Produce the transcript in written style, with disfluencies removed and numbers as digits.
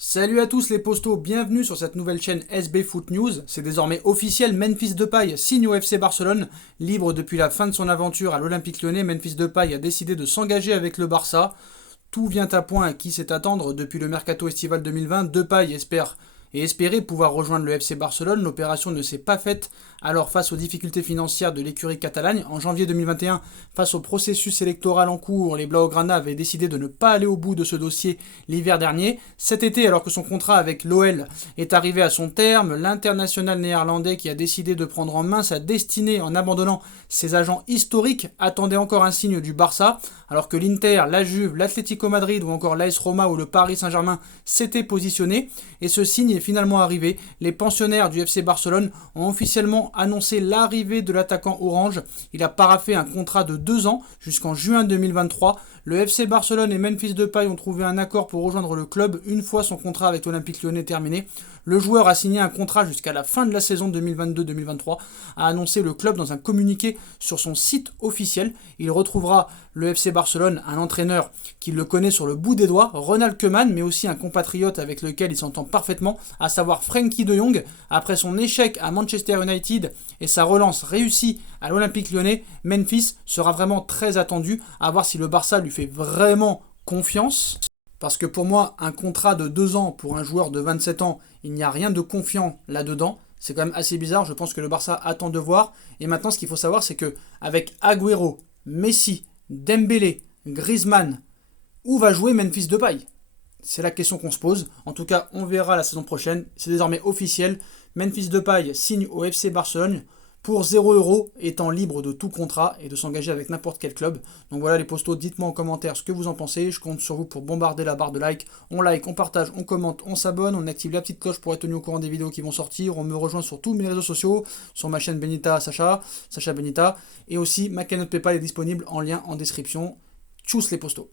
Salut à tous les postos, bienvenue sur cette nouvelle chaîne SB Foot News. C'est désormais officiel, Memphis Depay signe au FC Barcelone. Libre depuis la fin de son aventure à l'Olympique Lyonnais, Memphis Depay a décidé de s'engager avec le Barça. Tout vient à point à qui sait attendre depuis le mercato estival 2020. Depay espérait pouvoir rejoindre le FC Barcelone. L'opération ne s'est pas faite. Alors face aux difficultés financières de l'écurie catalagne, en janvier 2021, face au processus électoral en cours, les Blaugrana avaient décidé de ne pas aller au bout de ce dossier l'hiver dernier. Cet été, alors que son contrat avec l'OL est arrivé à son terme, l'international néerlandais qui a décidé de prendre en main sa destinée en abandonnant ses agents historiques attendait encore un signe du Barça, alors que l'Inter, la Juve, l'Atlético Madrid ou encore l'AS Roma ou le Paris Saint-Germain s'étaient positionnés. Et ce signe est finalement arrivé. Les pensionnaires du FC Barcelone ont officiellement annoncé l'arrivée de l'attaquant orange. Il a paraphé un contrat de 2 ans jusqu'en juin 2023. Le FC Barcelone et Memphis Depay ont trouvé un accord pour rejoindre le club une fois son contrat avec l'Olympique Lyonnais terminé. Le joueur a signé un contrat jusqu'à la fin de la saison 2022-2023, a annoncé le club dans un communiqué sur son site officiel. Il retrouvera le FC Barcelone, un entraîneur qui le connaît sur le bout des doigts, Ronald Koeman, mais aussi un compatriote avec lequel il s'entend parfaitement, à savoir Frenkie de Jong. Après son échec à Manchester United et sa relance réussie à l'Olympique Lyonnais, Memphis sera vraiment très attendu, à voir si le Barça lui fait vraiment confiance. Parce que pour moi, un contrat de 2 ans pour un joueur de 27 ans, il n'y a rien de confiant là-dedans. C'est quand même assez bizarre, je pense que le Barça attend de voir. Et maintenant, ce qu'il faut savoir, c'est que avec Agüero, Messi, Dembélé, Griezmann, où va jouer Memphis Depay? C'est la question qu'on se pose. En tout cas, on verra la saison prochaine. C'est désormais officiel. Memphis Depay signe au FC Barcelone pour 0 €, étant libre de tout contrat et de s'engager avec n'importe quel club. Donc voilà les postos, dites-moi en commentaire ce que vous en pensez. Je compte sur vous pour bombarder la barre de like, on partage, on commente, on s'abonne, on active la petite cloche pour être tenu au courant des vidéos qui vont sortir. On me rejoint sur tous mes réseaux sociaux, sur ma chaîne Benita Sacha Benita, et aussi ma cagnotte PayPal est disponible en lien en description. Tchuss les postos.